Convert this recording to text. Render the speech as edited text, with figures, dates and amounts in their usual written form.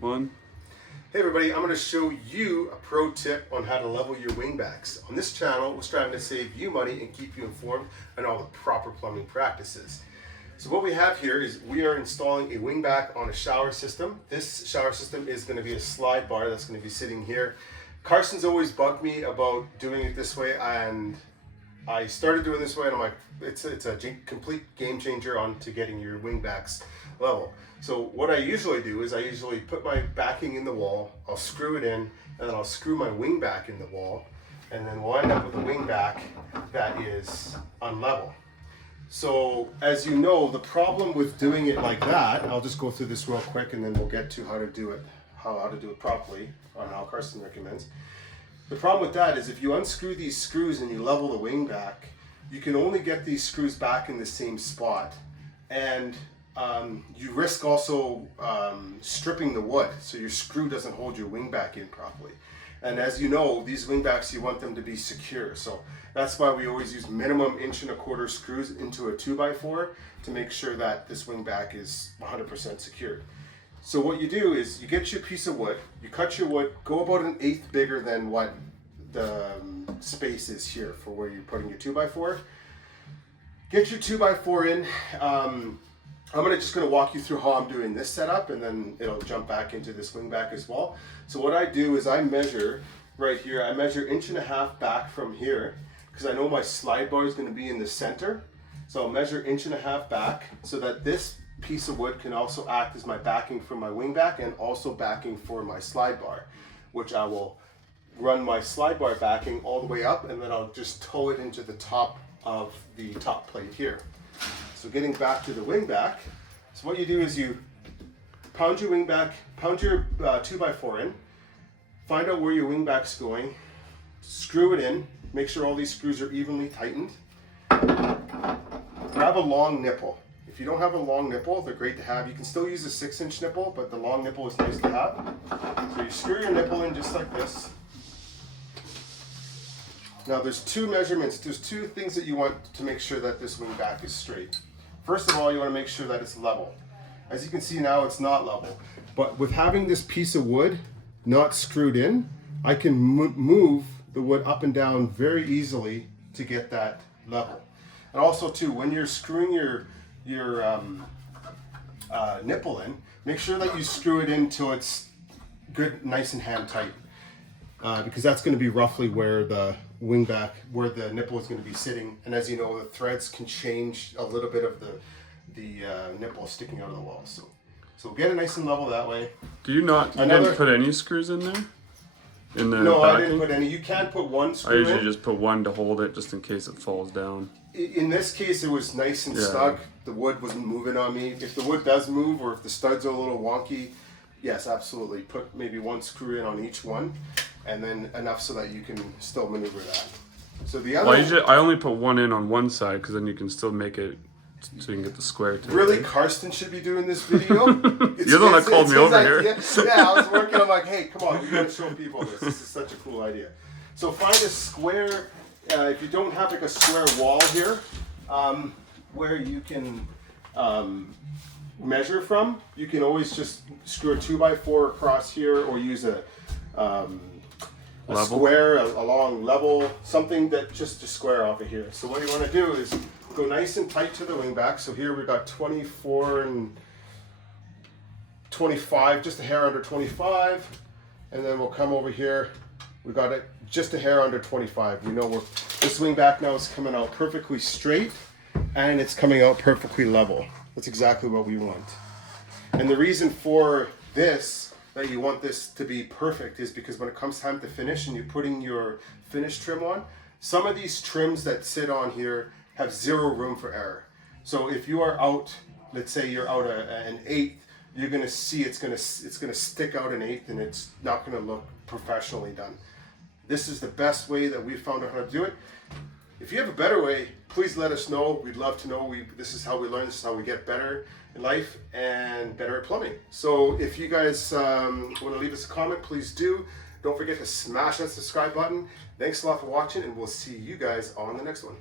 One. Hey everybody, I'm going to show you a pro tip on how to level your wing backs. On this channel, we're striving to save you money and keep you informed on all the proper plumbing practices. So what we have here is we are installing a wing back on a shower system. This shower system is going to be a slide bar that's going to be sitting here. Carson's always bugged me about doing it this way, and I started doing this way and I'm like, it's a complete game changer on to getting your wing backs level. So what I usually do is I usually put my backing in the wall, I'll screw it in, and then I'll screw my wing back in the wall, and then we'll end up with a wing back that is unlevel. So as you know, the problem with doing it like that, I'll just go through this real quick and then we'll get to how to do it properly on how Carson recommends. The problem with that is if you unscrew these screws and you level the wing back, you can only get these screws back in the same spot. And you risk also stripping the wood, so your screw doesn't hold your wing back in properly. And as you know, these wing backs, you want them to be secure. So that's why we always use minimum 1.25 inch screws into a 2x4 to make sure that this wing back is 100% secured. So what you do is you get your piece of wood, you cut your wood, go about 1/8 bigger than what the space is here for where you're putting your 2x4. Get your 2x4 in. I'm just going to walk you through how I'm doing this setup, and then it'll jump back into this wing back as well. So what I do is I measure right here, I measure 1.5 inches back from here, because I know my slide bar is going to be in the center. So I'll measure 1.5 inches back so that this piece of wood can also act as my backing for my wing back and also backing for my slide bar, which I will run my slide bar backing all the way up, and then I'll just tow it into the top of the top plate here. So getting back to the wing back, so what you do is you pound your wing back, pound your 2x4 in, find out where your wing back's going, screw it in, make sure all these screws are evenly tightened. Grab a long nipple. If you don't have a long nipple, they're great to have. You can still use a 6-inch nipple, but the long nipple is nice to have. So you screw your nipple in just like this. Now there's two measurements, there's two things that you want to make sure that this wing back is straight. First of all, you want to make sure that it's level. As you can see now, it's not level. But with having this piece of wood not screwed in, I can move the wood up and down very easily to get that level. And also too, when you're screwing your nipple in, make sure that you screw it in till it's good, nice and hand tight. Because that's going to be roughly where the wing back, where the nipple is going to be sitting. And as you know, the threads can change a little bit of the nipple sticking out of the wall. So get it nice and level that way. Do you not? You didn't put any screws in there? In the no, backing? I didn't put any. You can put one screw in. I usually just put one to hold it, just in case it falls down. In this case, it was nice and snug. The wood wasn't moving on me. If the wood does move, or if the studs are a little wonky, yes, absolutely. Put maybe one screw in on each one, and then enough so that you can still maneuver that. So the other, I only put one in on one side, because then you can still make it so you can get the square too. Really, Karsten should be doing this video. You're the one that called me over here. Yeah, I was working. I'm like, hey, come on, we got to show people this. This is such a cool idea. So find a square. If you don't have like a square wall here, where you can measure from, you can always just screw a 2x4 across here, or use a square, a long level, something that just to square off of here. So what you want to do is go nice and tight to the wing back. So here we've got 24 and 25, just a hair under 25, and then we'll come over here. We got it just a hair under 25. You know, this wing back now is coming out perfectly straight, and it's coming out perfectly level. That's exactly what we want. And the reason for this, that you want this to be perfect, is because when it comes time to finish and you're putting your finish trim on, some of these trims that sit on here have zero room for error. So if you are out, let's say you're out an 1/8, you're gonna see it's gonna stick out an 1/8, and it's not gonna look professionally done. This is the best way that we found out how to do it. If you have a better way, please let us know. We'd love to know. This is how we learn. This is how we get better in life and better at plumbing. So if you guys want to leave us a comment, please do. Don't forget to smash that subscribe button. Thanks a lot for watching, and we'll see you guys on the next one.